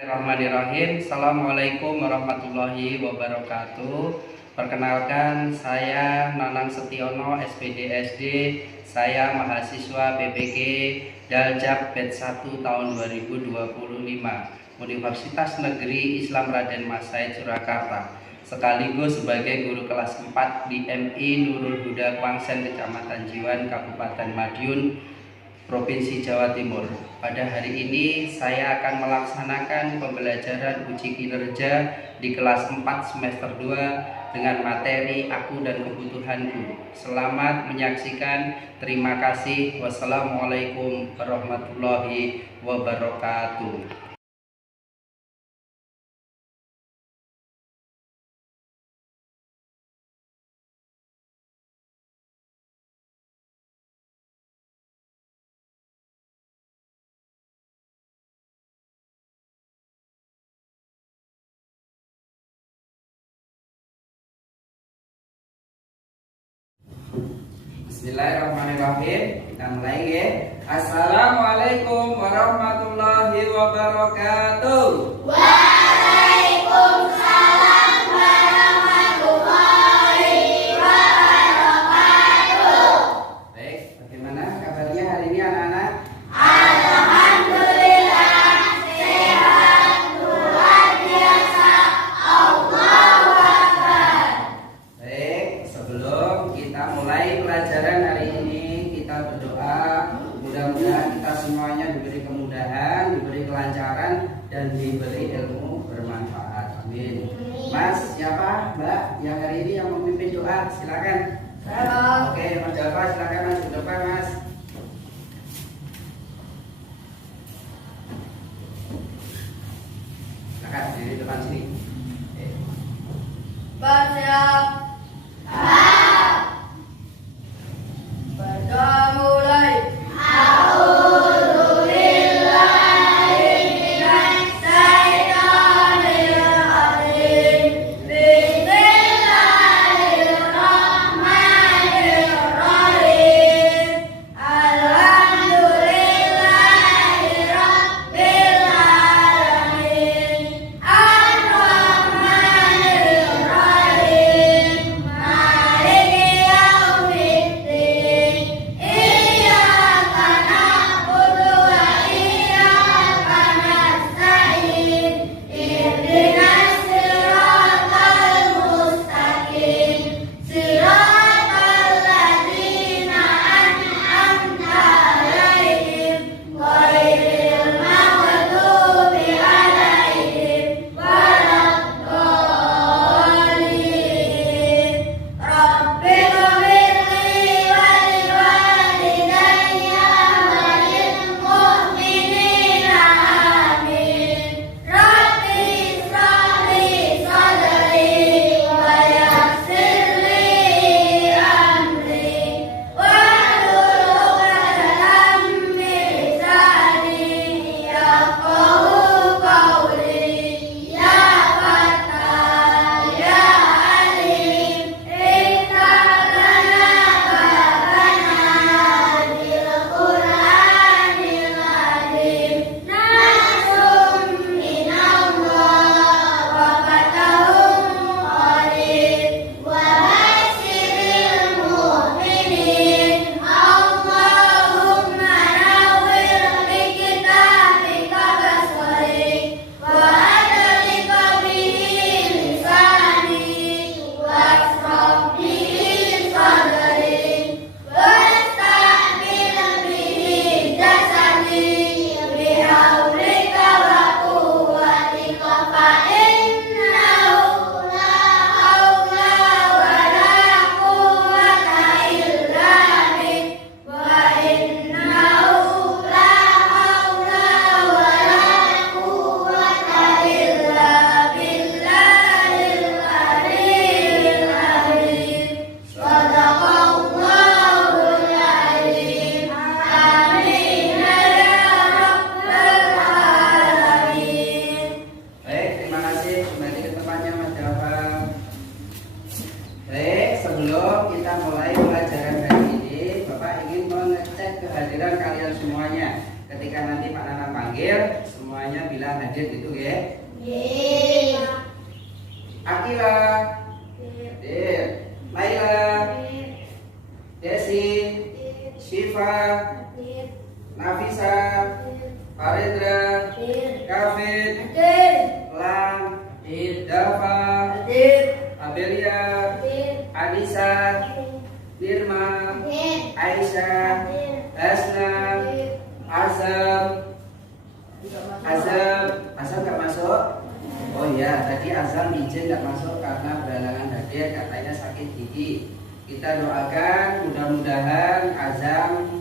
Bismillahirrahmanirrahim. Assalamualaikum warahmatullahi wabarakatuh. Perkenalkan, saya Nanang Setiono, SPD SD. Saya mahasiswa PPG Daljab Batch 1 tahun 2025 Universitas Negeri Islam Raden Mas Said Surakarta, sekaligus sebagai guru kelas 4 di MI Nurul Huda Kwangsen, Kecamatan Jiwan, Kabupaten Madiun, Provinsi Jawa Timur. Pada hari ini saya akan melaksanakan pembelajaran uji kinerja di kelas 4 semester 2 dengan materi Aku dan Kebutuhanku. Selamat menyaksikan. Terima kasih. Wassalamualaikum warahmatullahi wabarakatuh. Bismillahirrahmanirrahim. Kita mulai ya. Assalamualaikum warahmatullahi wabarakatuh. Waalaikumsalam warahmatullahi wabarakatuh. Baik, bagaimana kabarnya hari ini anak-anak? Alhamdulillah sehat, luar biasa. Allahu Akbar. Baik, sebelum kita mulai pelajaran hari ini, kita berdoa mudah-mudahan kita semuanya diberi kemudahan, diberi kelancaran, dan diberi ilmu bermanfaat. Amin. Mas, siapa Mbak yang hari ini yang memimpin doa? Silakan. Oke, Mas Java, silakan Mas, ke depan Mas. Silakan di depan sini. Oke. Bersiap. Berdoa mulai. Sebelum kita mulai pelajaran hari ini, Bapak ingin mengecek kehadiran kalian semuanya. Ketika nanti Pak Nanang panggil, semua semuanya bilang hadir gitu ya. Ye. Akila, hadir. Laila, Desi, Syifa, Nafisa, Faridra, Kafid, Lam, Dafa, Abelia, Anissa, Nirma, Aisyah, Hasna, Azam nggak masuk. Oh iya, tadi Azam izin nggak masuk karena berhalangan hadir, katanya sakit gigi. Kita doakan mudah-mudahan Azam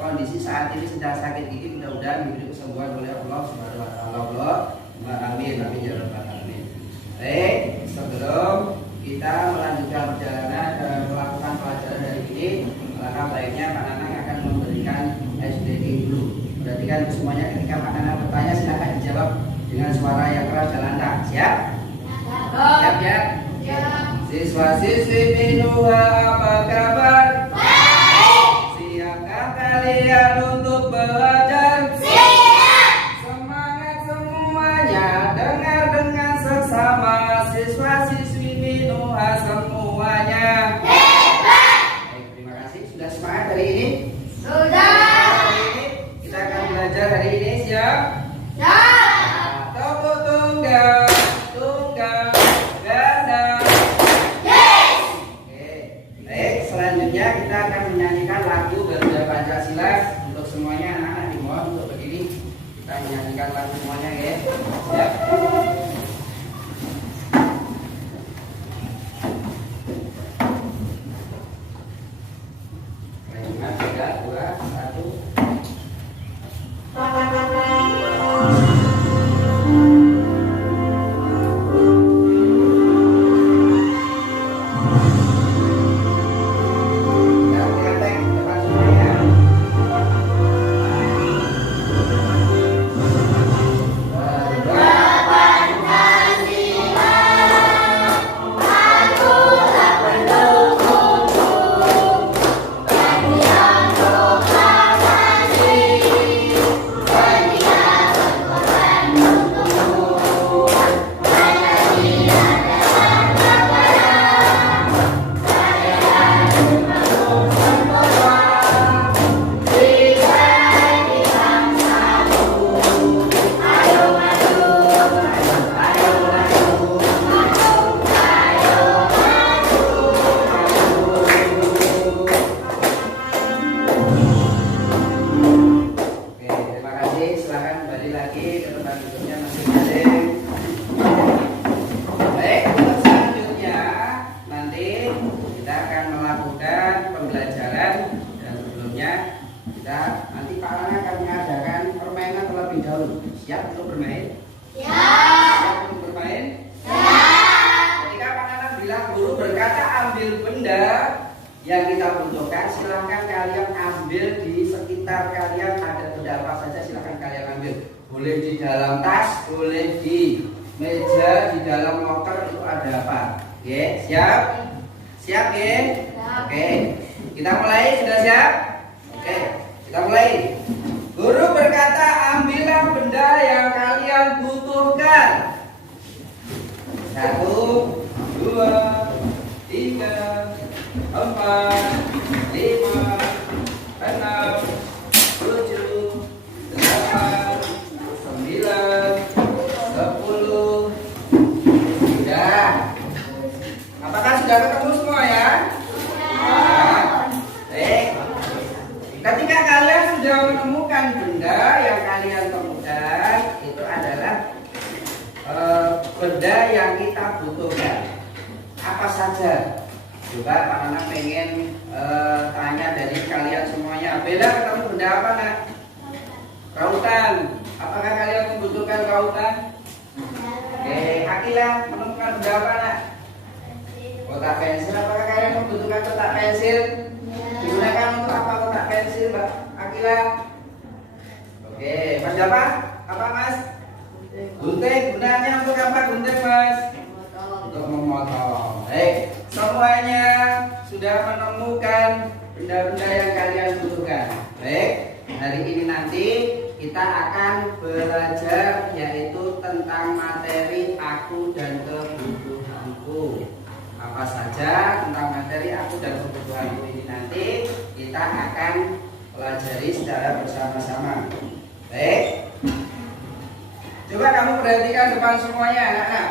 kondisi saat ini sedang sakit gigi, mudah-mudahan diberi kesembuhan oleh Allah Subhanahu wa taala. Amin amin ya rabbal alamin. Baik, sebelum kita melanjutkan perjalanan dan melakukan pelajaran hari ini, maka baiknya Pak Nanang akan memberikan SDG dulu. Perhatikan semuanya, ketika Pak Nanang bertanya silahkan dijawab dengan suara yang keras dan lantang. Siap? Siap ya? Siswa-siswi Minuha, apa kabar? Baik. Siapkah kalian untuk belajar? Siap. Semangat semuanya, dengar dengan seksama, siswa-siswi Minuha semuanya. Hebat. Baik, terima kasih sudah semangat hari ini. Sudah. Hari ini kita akan belajar hari ini, siap? Siap. Tepuk tunggal, tunggal, ganda. Yes. Oke, baik. Selanjutnya kita akan menyanyikan lagu Garuda Pancasila untuk semuanya. Anak-anak dimohon untuk berdiri. Kita menyanyikan lagu semuanya, ya. Siap. Baik, 3, 2, 1. Oke, terima kasih. Silakan kembali lagi ke tempat duduknya masing-masing. Baik, untuk selanjutnya nanti kita akan melakukan pembelajaran, dan sebelumnya kita nanti Pak Nana akan mengadakan permainan terlebih dahulu. Siap untuk bermain? Siap. Siap untuk bermain? Siap. Ketika Pak Nana bilang guru berkata ambil benda yang kita butuhkan, silahkan kalian ambil di sekitar kalian ada benda apa saja, silahkan kalian ambil. Boleh di dalam tas, boleh di meja, di dalam loker, itu ada apa? Oke, siap? Siap ya? Siap. Oke, kita mulai, sudah siap? Oke, kita mulai. Guru berkata ambillah benda yang kalian butuhkan. 1, 2, 3, 4, 5, 6, 7, 8, 9, 10. Sudah. Apakah sudah ketemu semua ya? Baik. Ketika kalian sudah menemukan benda yang kalian temukan, itu adalah benda yang kita butuhkan. Apa saja? Coba Pak Nana pengen tanya dari kalian semuanya. Bella ketemu benda apa, Nak? Rautan. Apakah kalian membutuhkan rautan? Oke, Akila menemukan benda apa, Nak? Kotak pensil. Apakah kalian membutuhkan kotak pensil? Digunakan untuk apa kotak pensil, Mbak Akila? Oke, Mas Japa? Apa, Mas? Gunting. Gunanya untuk apa gunting, Mas? Untuk memotong. Baik, semuanya sudah menemukan benda-benda yang kalian butuhkan. Baik, hari ini nanti kita akan belajar yaitu tentang materi aku dan kebutuhanku. Apa saja tentang materi aku dan kebutuhanku ini nanti kita akan pelajari secara bersama-sama. Baik. Coba kamu perhatikan depan semuanya, anak-anak.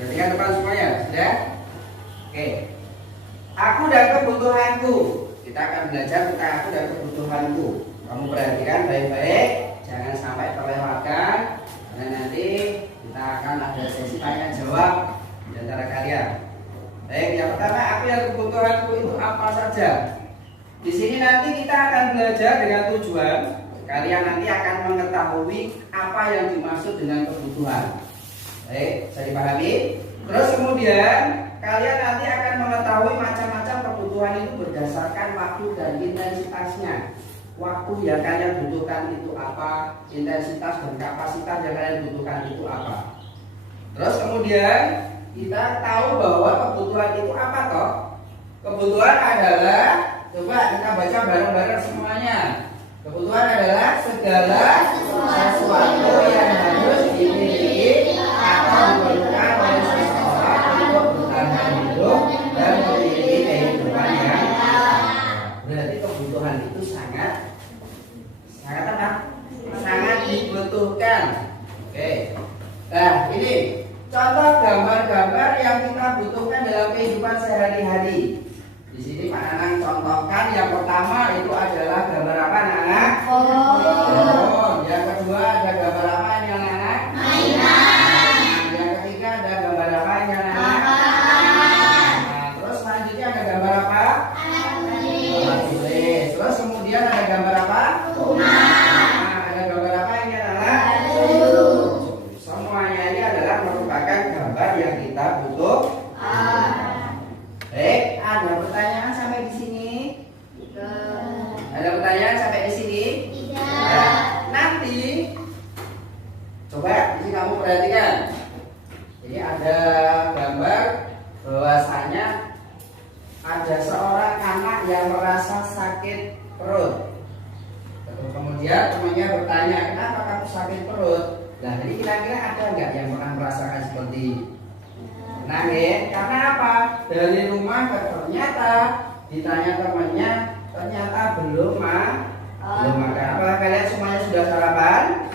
Perhatikan depan semuanya, sudah? Oke. Aku dan kebutuhanku. Kita akan belajar tentang aku dan kebutuhanku. Kamu perhatikan baik-baik, jangan sampai terlewatkan. Karena nanti kita akan ada sesi tanya jawab di antara kalian. Baik, yang pertama aku dan kebutuhanku itu apa saja? Di sini nanti kita akan belajar dengan tujuan. Kalian nanti akan mengetahui apa yang dimaksud dengan kebutuhan. Baik, bisa dipahami? Terus kemudian kalian nanti akan mengetahui macam-macam kebutuhan itu berdasarkan waktu dan intensitasnya. Waktu yang kalian butuhkan itu apa, intensitas dan kapasitas yang kalian butuhkan itu apa. Terus kemudian kita tahu bahwa kebutuhan itu apa toh? Kebutuhan adalah, coba kita baca bareng-bareng semuanya. Kebutuhan adalah segala sesuatu yang harus dimiliki atau diperlukan oleh seseorang untuk bertahan hidup dan memiliki kehidupan yang berarti kebutuhan itu sangat apa? Sangat dibutuhkan. Oke. Nah, ini contoh gambar-gambar yang kita butuhkan dalam kehidupan sehari-hari. Di sini Pak Nanang contohkan yang pertama itu adalah gambar apa, anak-anak? Pohon. Yang kedua ada gambar apa ini, anak-anak? Mainan. Yang ketiga ada gambar apa ini, anak-anak? Nah, terus selanjutnya ada gambar apa? Alat tulis. Terus kemudian ada gambar apa? Nah, ada gambar apa ini, anak-anak? Semuanya ini adalah merupakan gambar yang kita butuh. Baik, ada pertanyaan sampai di sini? Ada pertanyaan sampai di sini? Nah, nanti coba ini kamu perhatikan. Ini ada gambar bahwasanya ada seorang anak yang merasa sakit perut. Kemudian temannya bertanya, kenapa kamu sakit perut? Nah, jadi kira-kira ada nggak yang pernah merasakan seperti ini? Nah, karena apa? Dari rumah ternyata ditanya temannya, ternyata belum makan. Apakah kalian semuanya sudah sarapan?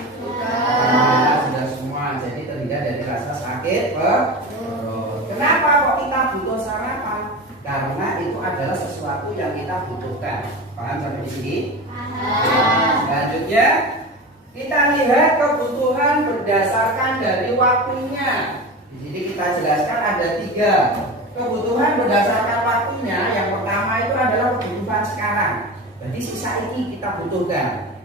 Sudah semua. Jadi terhindar dari rasa sakit perut. Kenapa kok kita butuh sarapan? Karena itu adalah sesuatu yang kita butuhkan. Paham sampai di sini? Selanjutnya kita lihat kebutuhan berdasarkan dari waktunya. Di sini kita jelaskan ada 3 kebutuhan berdasarkan waktunya. Yang pertama itu adalah kebutuhan sekarang. Jadi sisa ini kita butuhkan.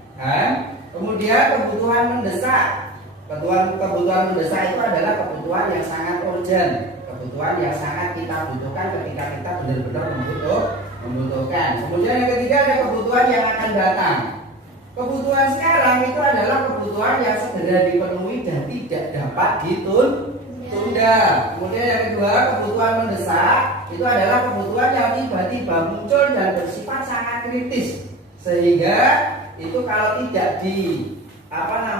Kemudian kebutuhan mendesak. Kebutuhan mendesak itu adalah kebutuhan yang sangat urgent. Kebutuhan yang sangat kita butuhkan ketika kita benar-benar membutuhkan. Kemudian yang ketiga ada kebutuhan yang akan datang. Kebutuhan sekarang itu adalah kebutuhan yang segera dipenuhi dan tidak dapat ditunda. Kemudian yang kedua, kebutuhan mendesak itu adalah kebutuhan yang tiba-tiba muncul dan bersifat sangat kritis, sehingga itu kalau tidak dicari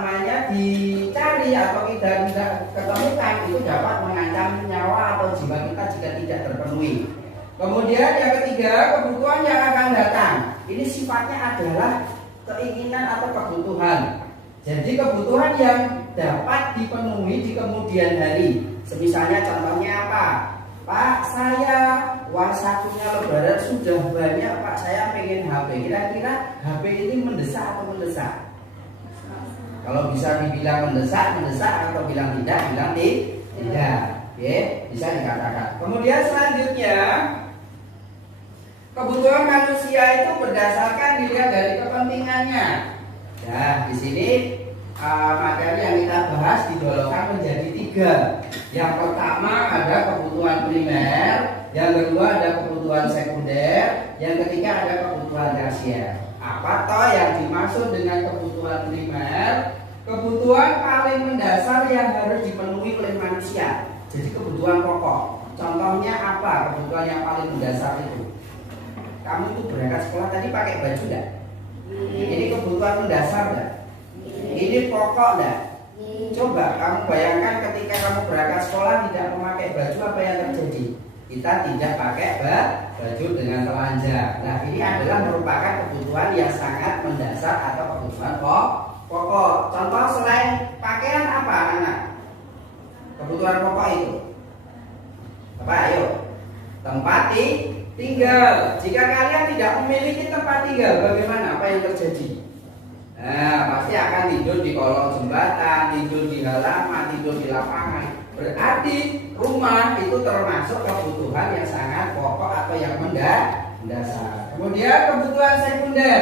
atau tidak ketemukan itu dapat mengancam nyawa atau jiwa kita jika tidak terpenuhi. Kemudian yang ketiga, kebutuhan yang akan datang. Ini sifatnya adalah keinginan atau kebutuhan. Jadi kebutuhan yang dapat dipenuhi di kemudian hari. Misalnya contohnya apa? Pak, saya uang sakunya lebaran sudah banyak, Pak, saya pengen HP. Kira-kira HP ini mendesak atau mendesak? Kalau bisa dibilang mendesak atau bilang tidak. Oke, bisa dikatakan. Kemudian selanjutnya kebutuhan manusia itu berdasarkan dilihat dari kepentingannya. Nah, di sini materi yang kita bahas digolongkan menjadi 3. Yang pertama ada kebutuhan primer, yang kedua ada kebutuhan sekunder, yang ketiga ada kebutuhan tersier. Apa toh yang dimaksud dengan kebutuhan primer? Kebutuhan paling mendasar yang harus dipenuhi oleh manusia. Jadi kebutuhan pokok. Contohnya apa kebutuhan yang paling mendasar itu? Kamu itu berangkat sekolah tadi pakai baju enggak? Ini kebutuhan mendasar enggak? Ini pokok enggak? Coba kamu bayangkan ketika kamu berangkat sekolah tidak memakai baju, apa yang terjadi? Kita tidak pakai baju dengan telanjang. Nah, ini adalah merupakan kebutuhan yang sangat mendasar atau kebutuhan pokok. Contoh selain pakaian apa, anak? Kebutuhan pokok itu apa? Ayo. Tempat tinggal. Jika kalian tidak memiliki tempat tinggal, bagaimana? Apa yang terjadi? Nah, pasti akan tidur di kolong jembatan, tidur di halaman, tidur di lapangan. Berarti rumah itu termasuk kebutuhan yang sangat pokok atau yang mendasar. Kemudian kebutuhan sekunder,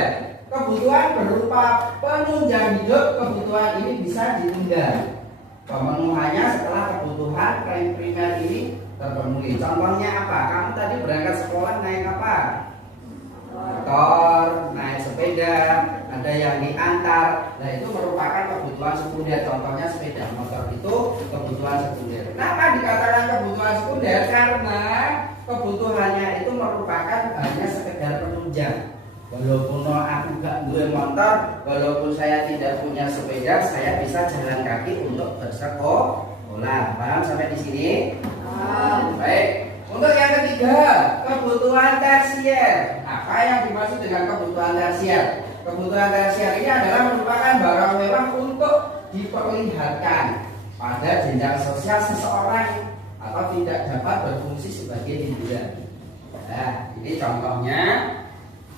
kebutuhan berupa penunjang hidup. Kebutuhan ini bisa ditunda pemenuhannya setelah kebutuhan primer ini terpenuhi. Contohnya apa? Kamu tadi berangkat sekolah naik apa? Motor, naik sepeda, ada yang diantar. Nah, itu merupakan kebutuhan sekunder. Contohnya sepeda motor itu kebutuhan sekunder. Kenapa dikatakan kebutuhan sekunder? Karena kebutuhannya itu merupakan hanya sekedar penunjang. Walaupun aku gak duwe motor, walaupun saya tidak punya sepeda, saya bisa jalan kaki untuk bersekolah. Paham sampai di sini? Baik. Untuk yang ketiga, kebutuhan tersier. Apa yang dimaksud dengan kebutuhan tersier? Kebutuhan tersier ini adalah merupakan barang mewah untuk diperlihatkan pada jenjang sosial seseorang atau tidak dapat berfungsi sebagai hiburan. Nah, ini contohnya.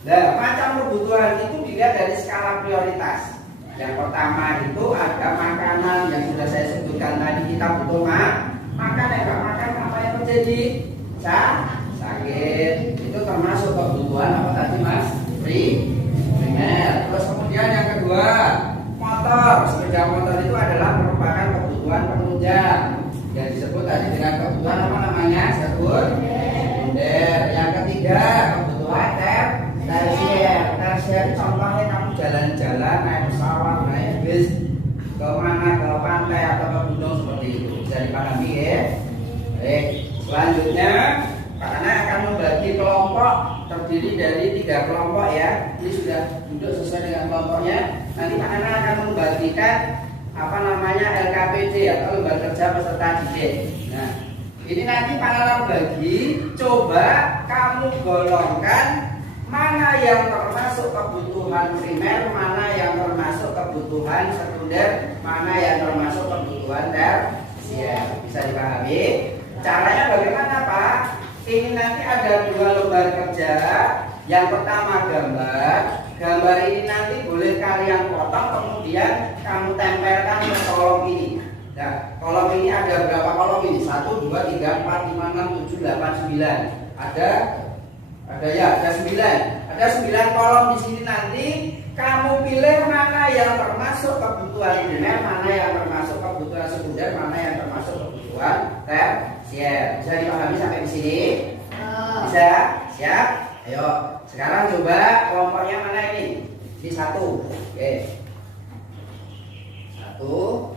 Nah, macam kebutuhan itu dilihat dari skala prioritas. Yang pertama itu ada makanan yang sudah saya sebutkan tadi, kita butuh makan. Enggak makan apa yang terjadi? Sakit. Itu termasuk kebutuhan apa tadi, Mas? Primer. Terus kemudian yang kedua, motor. Sepeda motor itu adalah merupakan kebutuhan penunjang yang disebut tadi dengan kebutuhan apa namanya? Sekunder. Yang ketiga, kebutuhan tersier. Tersier contohnya kamu jalan-jalan naik pesawat, naik bis ke mana, ke pantai atau ke gunung seperti itu. Bisa dipahami ya? Baik. Selanjutnya, Pak Anak akan membagi kelompok terdiri dari 3 kelompok ya. Ini sudah duduk sesuai dengan kelompoknya. Nanti Pak Anak akan membagikan apa namanya LKPD atau lembaga kerja peserta didik. Nah, ini nanti Pak Anak bagi, coba kamu golongkan mana yang termasuk kebutuhan primer, mana yang termasuk kebutuhan sekunder, mana yang termasuk kebutuhan tersier. Bisa dipahami? Caranya bagaimana, Pak? Ini nanti ada 2 lembar kerja. Yang pertama gambar. Gambar ini nanti boleh kalian potong, kemudian kamu tempelkan ke kolom ini. Nah, kolom ini ada berapa kolom ini? 1, 2, 3, 4, 5, 6, 7, 8, 9. Ada 9. Ada 9 kolom di sini nanti. Kamu pilih mana yang termasuk kebutuhan primer, mana yang termasuk kebutuhan sekunder, mana yang termasuk kebutuhan tersier. Bisa dipahami sampai di sini? Bisa? Siap? Ayo. Sekarang coba kelompoknya mana ini? Ini 1. Oke. 1, 2,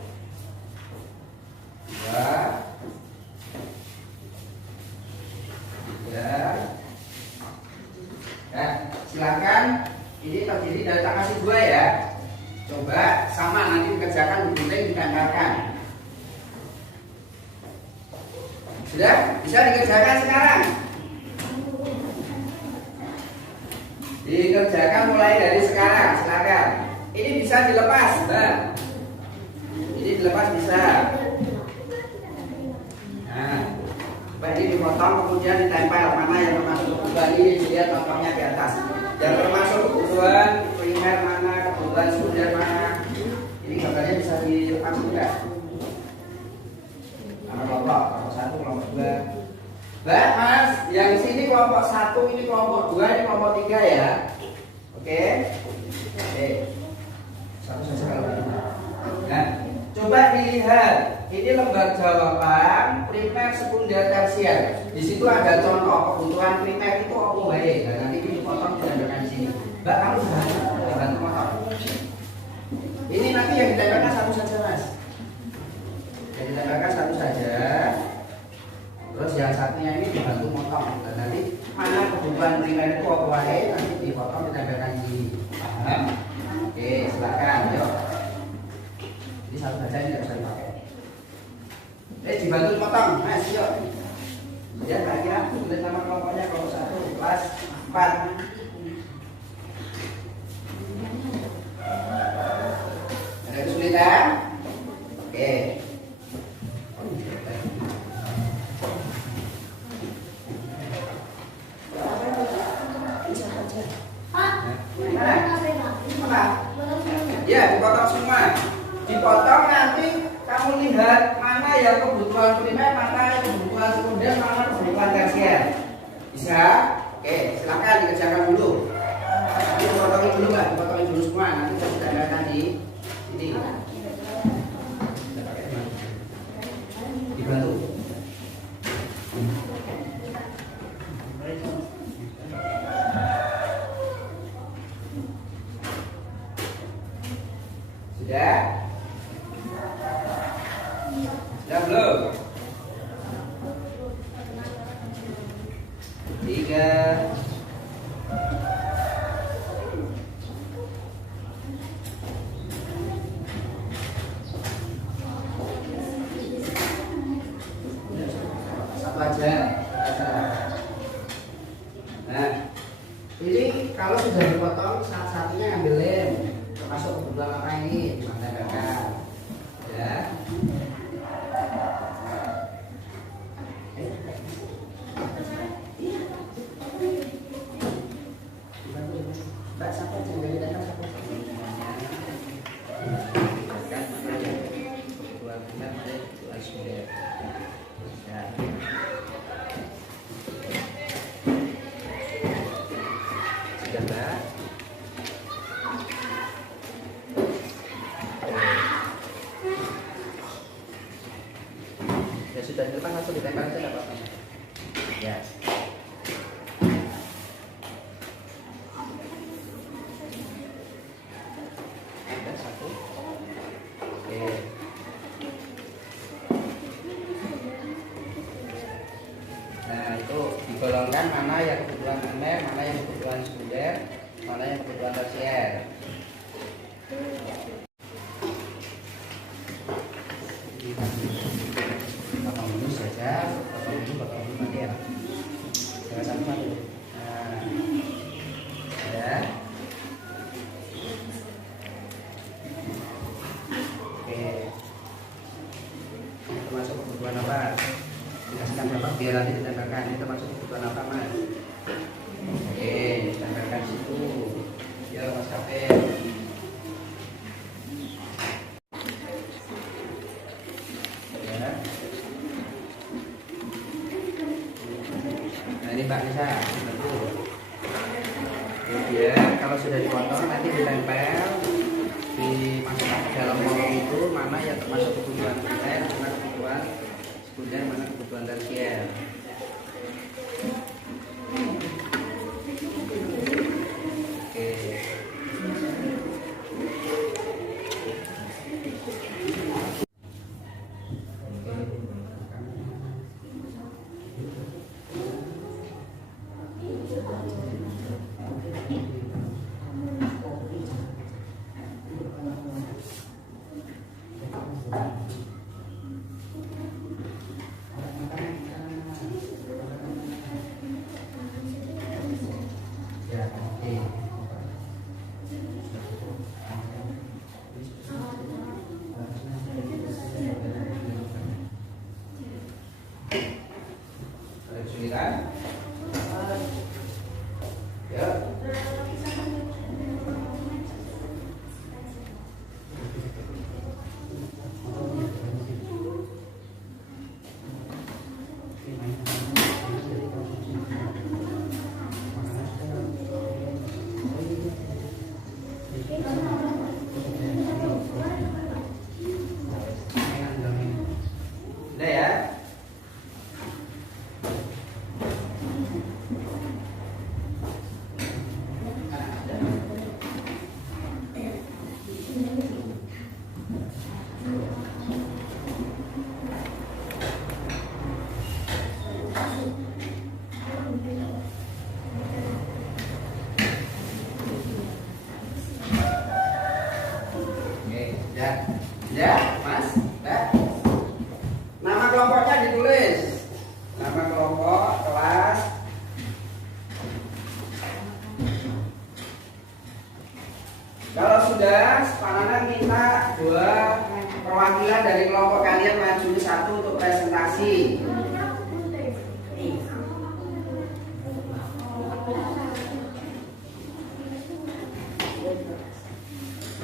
3. Nah, silakan. Ini terdiri dari tak kasih 2 ya. Coba sama nanti dikerjakan, digunting, ditempelkan. Sudah? Bisa dikerjakan sekarang? Dikerjakan mulai dari sekarang, silakan. Ini bisa dilepas. Nah, ini dilepas bisa. Nah, coba ini dipotong kemudian ditempel mana yang termasuk kebutuhan ini. Dilihat contohnya di atas. Yang termasuk kebutuhan primer mana, kebutuhan sekunder mana. Ini gambarnya bisa dilepas juga. Kelompok 1, kelompok 2. Baik Mas, yang sini kelompok 1, ini kelompok 2, ini kelompok 3 ya. Oke. Satu saja kalau ini. Nah, coba dilihat. Ini lembar jawaban primer, sekunder, tersier. Di situ ada contoh kebutuhan primer itu apa wae. Nah, nanti ini dipotong ditempelkan di sini. Mbak, kamu bantu potong. Ini nanti yang ditempelkan 1 saja Mas. Yang ditempelkan 1 saja. Terus yang satunya ini dibantu potong. Dan nanti mana kebutuhan primer itu apa wae, nanti dipotong ditempelkan di sini. Hah? Oke, silakan. Yuk. Ini satu saja ini nggak usah dipakai. Dibantu potong, Mas. Yuk. Ya, kira-kira tulis nama kelompoknya kelompok 1 kelas 4. Ada kesulitan? Oke. Ya, dipotong semua. Dipotong nanti kamu lihat mana yang kebutuhan primer, mana yang kebutuhan sekunder, mana kebutuhan tersier. Bisa? Oke, silakan dikerjakan dulu. Dipotongin dulu, Mbak. Dipotongin dulu semua. Nanti saya sudah akan di sini. Dibantu. Sudah? Sudah belum? 3. Satu aja. Nah, ini kalau sudah dipotong, salah satunya ambil lem. Termasuk kebutuhan apa ini? Dimandakan. Ya. Mbak, siapa yang membedakan siapa? Kebutuhan primer, kebutuhan sekunder. Ya. Sudah, Mbak? Ya sudah, di depan langsung ditempel aja nggak apa-apa. Ya. Ada 1. Oke. Nah, itu digolongkan mana yang kebutuhan primer, mana yang kebutuhan sekunder, mana yang kebutuhan tersier. Potong dulu saja, potong dulu nanti ya. Jangan satu-satu. Nah, ya. Oke. Ini termasuk kebutuhan apa? Dikasihkan berapa biar nanti ditempelkan. Ini termasuk kebutuhan apa, Mas? Oke, ditempelkan situ. Biar Mas Kapten. Nah, ini Mbak Nisa, bantu. Kemudian kalau sudah dipotong nanti ditempel, dimasukkan ke dalam kolom itu mana yang termasuk kebutuhan primer, mana kebutuhan sekunder, mana kebutuhan tersier. Oke. Ada kesulitan? Ya. Udah ya? minta dua perwakilan dari kelompok kalian maju satu untuk presentasi.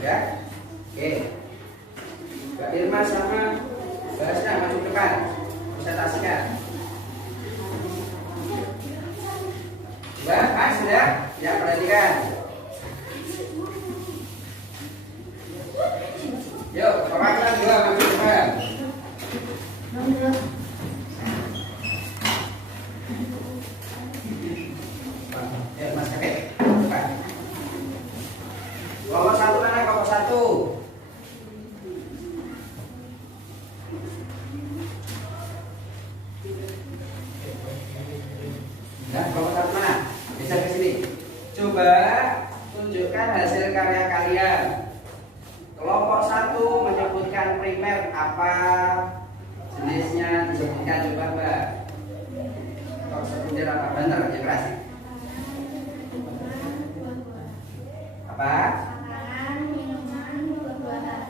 Ya, oke. Mbak Irma sama Mbak Asna maju ke depan, presentasikan. Mbak, Mas sudah? Ya, perhatikan. Yuk, perwakilan dua maju ke depan. Ya, Mas kakek. Depan. Kelompok satu mana? Kelompok satu. Nah, kelompok satu mana? Bisa ke sini. Coba tunjukkan hasil karya kalian. Kelompok satu menyebutkan primer apa jenisnya, disebutkan coba Mbak. Kalau sekunder apa? Bener, ya keras. Apa? Makanan, minuman, buah-buahan.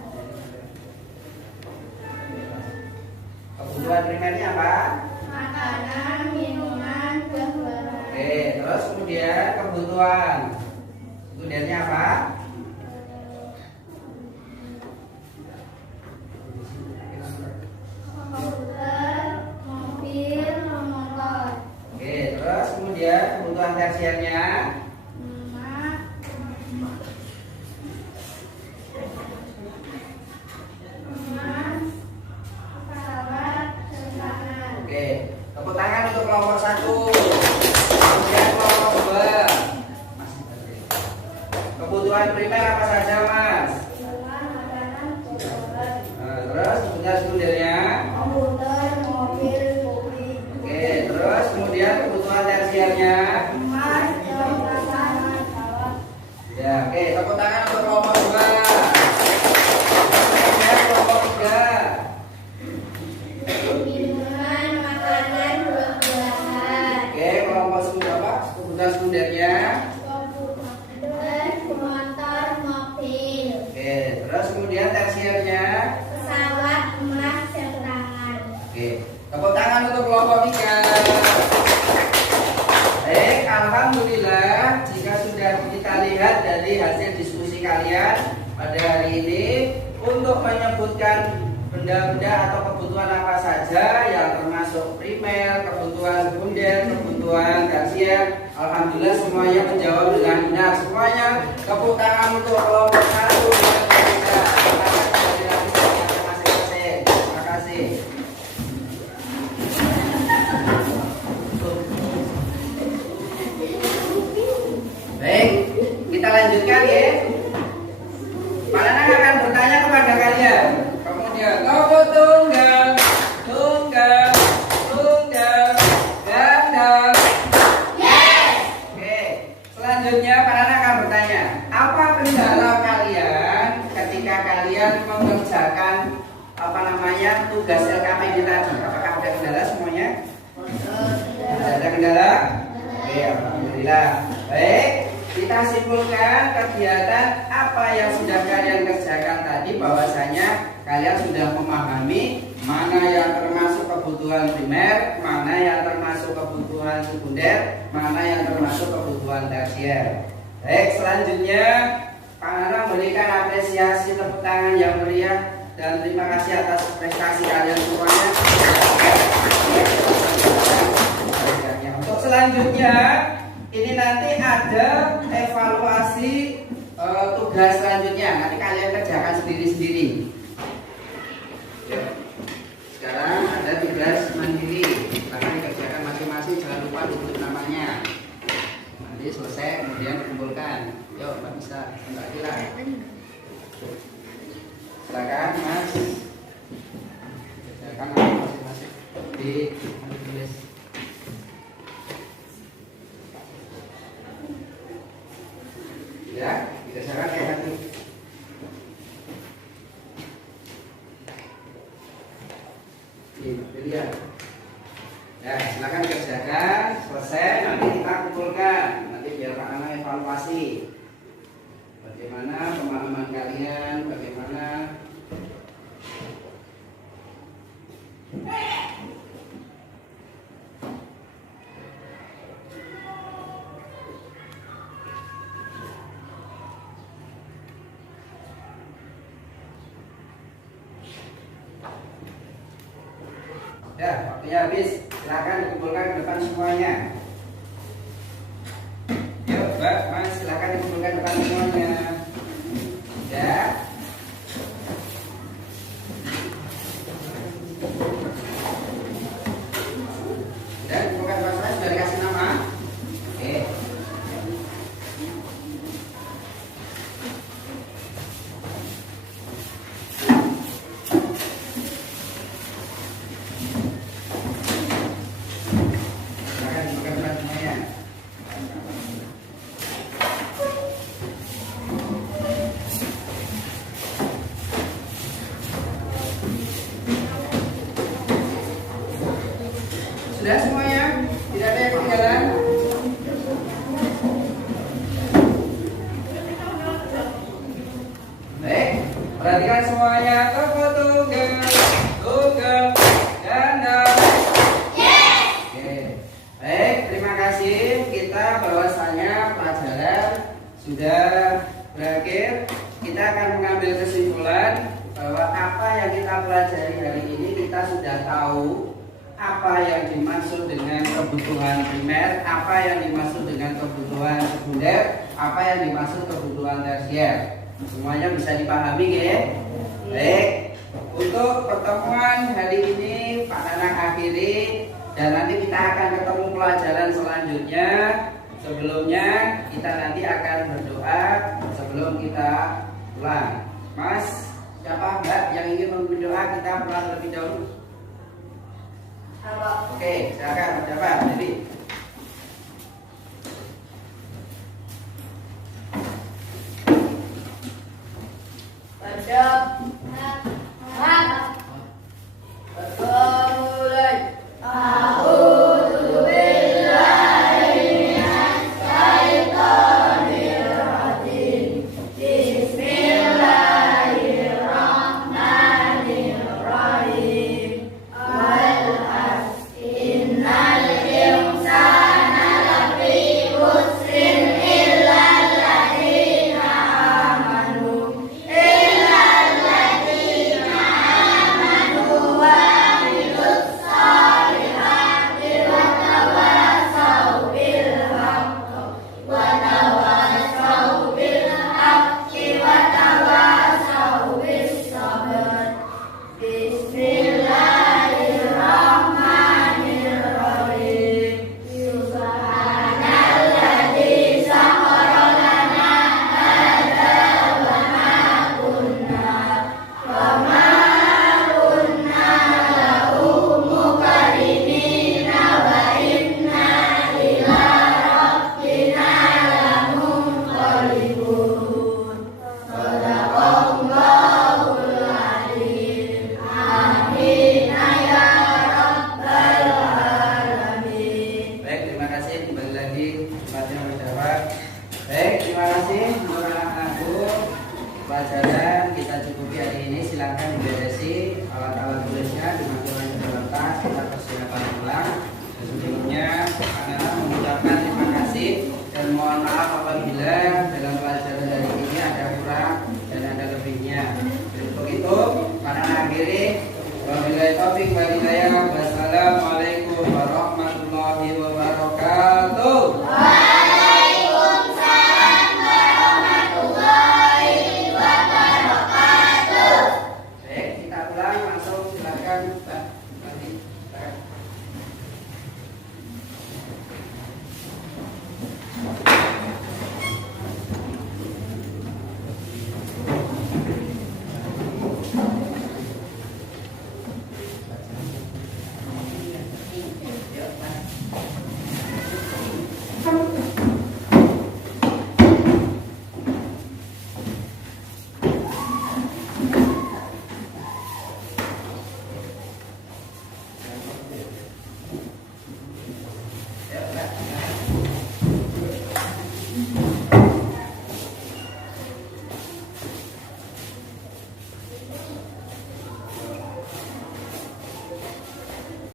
Kebutuhan primernya apa? Makanan, minuman, buah-buahan. Oke, terus kemudian kebutuhan sekundernya apa? Komputer, mobil, motor. Oke, terus kemudian kebutuhan tersiernya Emak, emas, pesawat, jembatan. oke, tepuk tangan untuk kelompok satu. Kemudian kelompok dua. Kebutuhan primer apa saja Mas? Minuman, makanan, buah-buahan. Nah, terus kebutuhan sekundernya. Komputer, mobil, kopi. Oke, terus kemudian kebutuhan tersiernya. Emas, jembatan, pesawat. Ya, oke, tepuk tangan untuk kelompok dua. Kemudian kelompok tiga. Minuman, makanan, buah-buahan. Oke, kelompok apa? Kebutuhan sekundernya. Komputer, motor, mobil. Oke, terus kemudian tersiernya. Pesawat, emas, jam tangan. Oke, tepuk tangan untuk kelompok tiga. Baik, alhamdulillah jika sudah kita lihat dari hasil diskusi kalian pada hari ini untuk menyebutkan benda-benda atau kebutuhan apa saja yang termasuk primer, kebutuhan sekunder, kebutuhan tersier. Alhamdulillah semuanya menjawab dengan benar. Semuanya tepuk tangan untuk kelompok satu dan tiga. Terima kasih. Baik, kita lanjutkan ya. Pak Nanang akan bertanya kepada kalian. Kemudian nomor tunggal, tunggal, tunggal, ganda. Oke, selanjutnya Pak Nanang akan bertanya, apa kendala kalian ketika kalian mengerjakan tugas LKPD tadi? Apakah ada kendala semuanya? Tidak ada kendala? Oke, alhamdulillah. Baik, kita simpulkan kegiatan apa yang sudah kalian kerjakan tadi, bahwasanya kalian sudah memahami mana yang termasuk kebutuhan primer, mana yang termasuk kebutuhan sekunder, mana yang termasuk kebutuhan tersier. Baik, selanjutnya Pak Nanang berikan apresiasi tepuk tangan yang meriah dan terima kasih atas prestasi kalian semuanya. Untuk selanjutnya ini nanti ada evaluasi tugas selanjutnya. Nanti kalian kerjakan sendiri-sendiri. Sekarang ada tugas mandiri. Silakan dikerjakan masing-masing. Jangan lupa tutup namanya. Nanti selesai kemudian kumpulkan. Yuk, Mbak bisa Mbak Kila. Silakan Mas. Kerjakan masing-masing di tulis. Ya, dikerjakan kayak tadi. Lihat. Ya, silakan kerjakan, selesai nanti kita kumpulkan. Nanti biar Pak Nanang evaluasi. Bagaimana pemahaman kalian, bagaimana mana? Ya, waktunya habis. Silakan dikumpulkan ke depan semuanya. Yuk, Mbak, Mas, silakan dikumpulkan ke depan semuanya. Ya. Dan bukan Mas sudah dikasih nama. Oke. Silakan bukan Mas semuanya. Sudah semuanya? Tidak ada yang ketinggalan? Baik, perhatikan semuanya. Toko tunggal ganda. Oke. Baik, terima kasih. Kita bahwasanya pelajaran sudah berakhir. Kita akan mengambil kesimpulan bahwa apa yang kita pelajari hari ini kita sudah tahu apa yang dimaksud dengan kebutuhan primer, apa yang dimaksud dengan kebutuhan sekunder, apa yang dimaksud kebutuhan tersier. Semuanya bisa dipahami ya? Baik. Untuk pertemuan hari ini Pak Nanang akhiri, dan nanti kita akan ketemu pelajaran selanjutnya. Sebelumnya kita nanti akan berdoa sebelum kita pulang. Mas, siapa Mbak yang ingin berdoa? Kita pulang lebih dahulu. Oke, silakan siapa? Jadi pelajaran kita cukupi hari ini. Silakan diberesi alat-alat tulisnya, dimasukkan ke dalam tas, kita persiapan pulang. Dan sebelumnya anak-anak mengucapkan terima kasih dan mohon maaf apabila dalam pelajaran hari ini ada kurang dan ada lebihnya. Untuk itu, pada akhiri wabillahi taufiq wal hidayah. Wassalamualaikum warahmatullahi wabarakatuh.